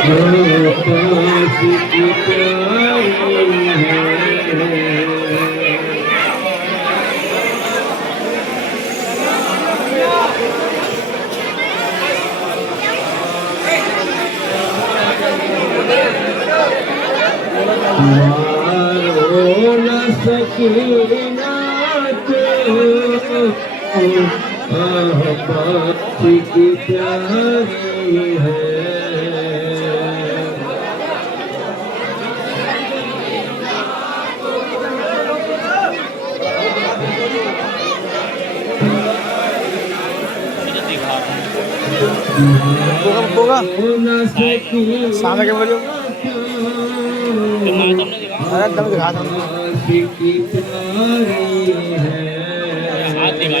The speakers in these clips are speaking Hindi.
पास की प्यारी है। मारो न सकीना तो पास की प्यारी है। सामने के बोलियो अरे एकदम दिखा था हाथ दिखा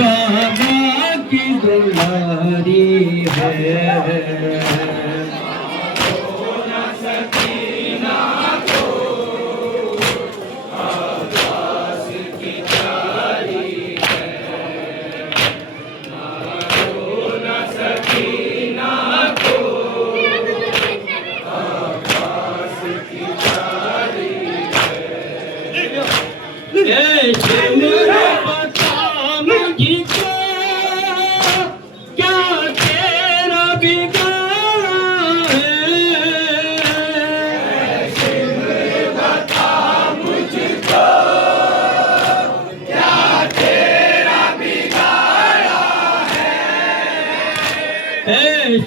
बाबा की दुलारी है।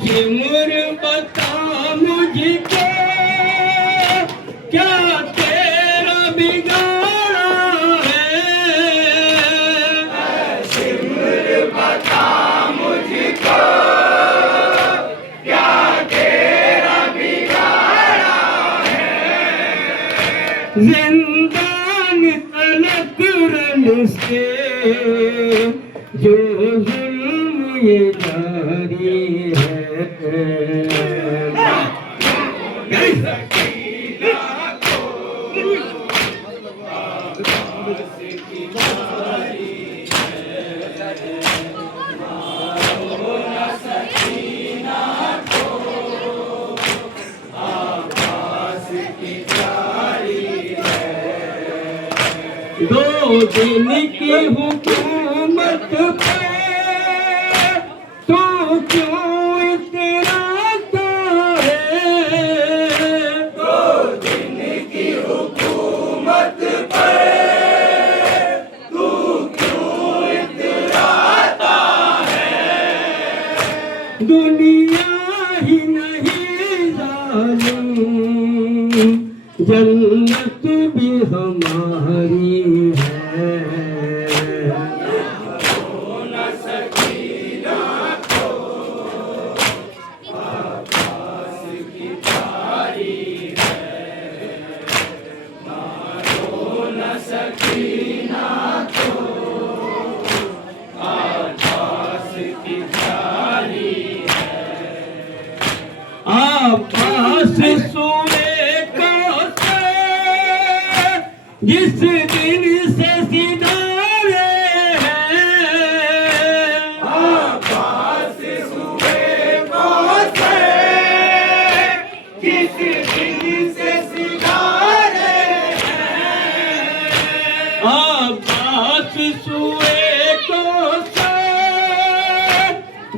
सिमर बता मुझको क्या तेरा बिगाड़ा है। सिमर बता मुझको क्या तेरा बिगाड़ा है। जिंदान तलक रन से जो जुल्म ये जारी है। दो दिन की हुकूमत पे तो क्यों इतराता है। दो दिन की हुकूमत पे तू क्यों इतराता है। दुनिया ही नहीं जालिम जन्नत भी हमारी है। आकाश सोए को जिस दिन से सितारे हैं। आकाश सोए को जिस दिन से सितारे हैं। आकाश सोए को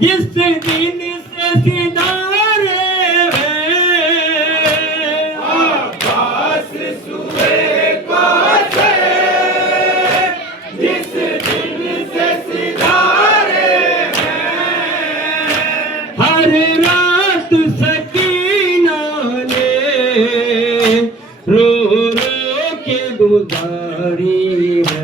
जिस दिन से सितारे रो रो के गुजारी है।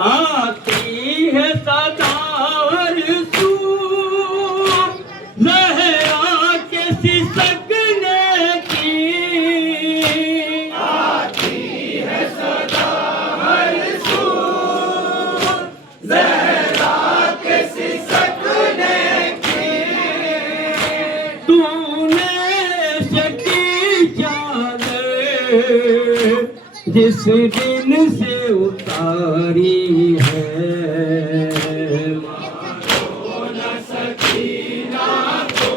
आती है सदा हरसू लहरा के सिसकने की आती है सदा हरसू लहरा के सिसकने की तूने सकी चादर जिस दिन से उतारी है मारो न सकीना को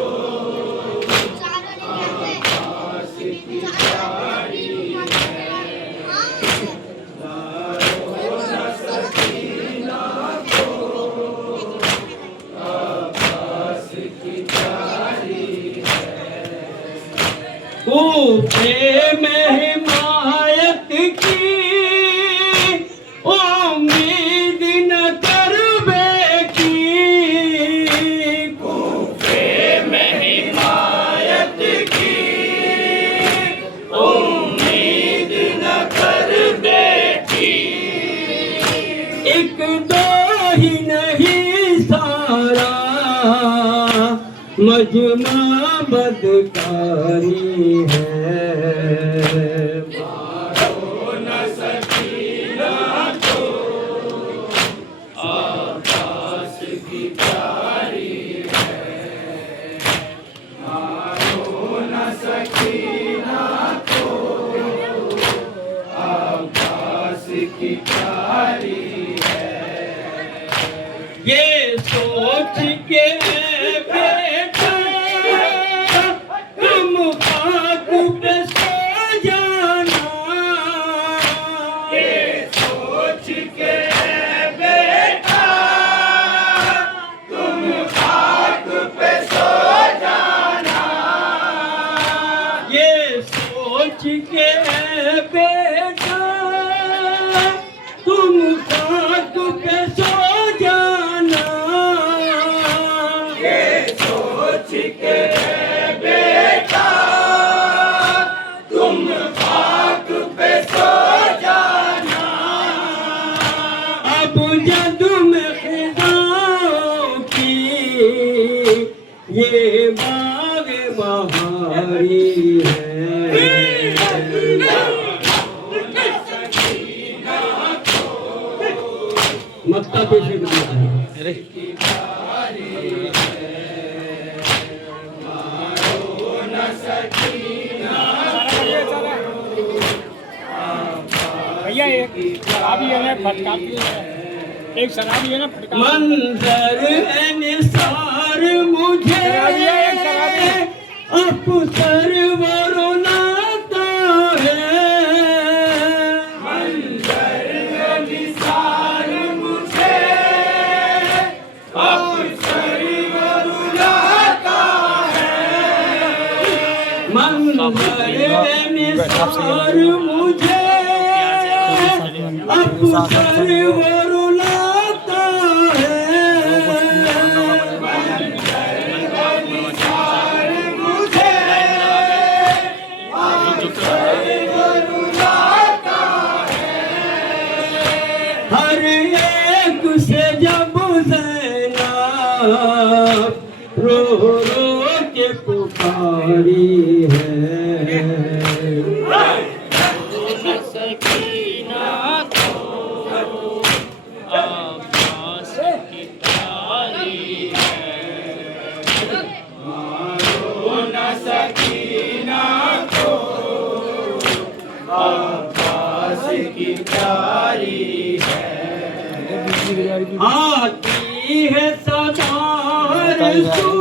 आकाश की प्यारी है मारो न सकीना को आकाश की प्यारी है ऊपे में हिमायत की उम्मीद न कर बेटी ऊपे में हिमायत की उम्मीद न कर बेटी एक दो ही नहीं सारा मजमा बदकारी है मारो न सकीना को आकाश की प्यारी है मारो न सकीना को आकाश की प्यारी है ये सोच के बेटा तुम पाक पे सो जाना ये सोच के बेटा तुम पाक पे सो जाना ये सोच के बेटा तुम पाक पे सो जाना ये सोच के बेटा तुम पाक पे सो जाना अब जद में खिजाओं की ये बाग बहारी है मत्ता पेश किया है अरे भैया एक शराबी है ना फटकारती है एक शराबी है ना फटकार मंजर है निसार मुझे अफसर वरुलाता है मंजर है निसार मुझे अफसर वरुलाता है मंजर है निसार मुझे अफसर वरुलाता है हर एक से जब ज़ैनब रो रो के पुकारी है आती है सदा हरसू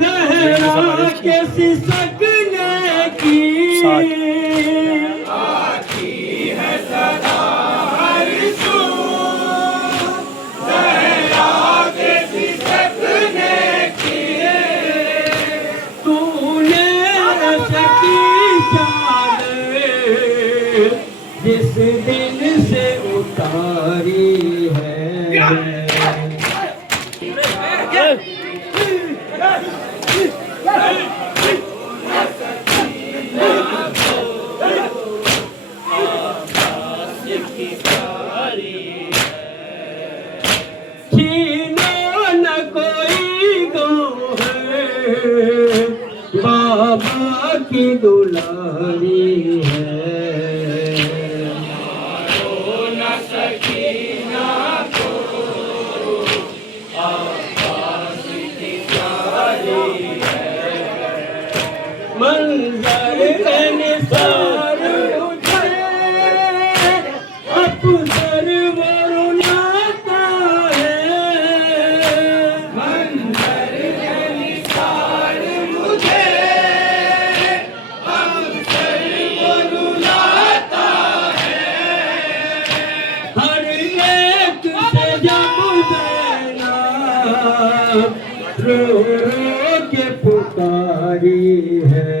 लहरा के सिसकने की आती है सदा हरसू लहरा के सिसकने की तूने सकी चादर जिस दिन से उतारी है की की दुलारी है। मंजर निसार मुझे अफसर वरुणाता है। मंजर निसार मुझे अफसर वरुणाता है। हर एक से जब ज़ैनब रो रो के पुकारी है।